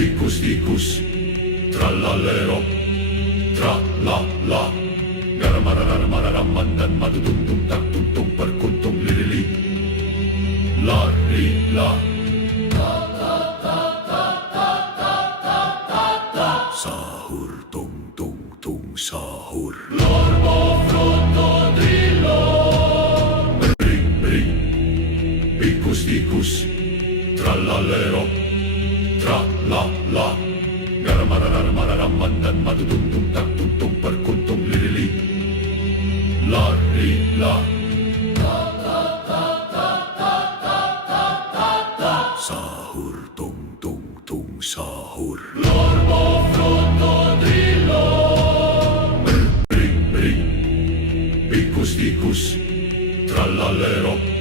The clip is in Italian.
Picus dicus, trallallero, trallalla. Garamararamararammandan madudundum taktuntum perkuntum lirili. Lari la. Sahur tung tung tung sahur. L'orbo frutto dillo. Ring ring. Picus dicus, trallallero, trallalla. Garamararamararammandan madudundum taktuntum perkuntum lirili. Lari la. Sahur tung tung tung sahur. L'orbo frutto dillo. Ring ring. Picus dicus, trallallero.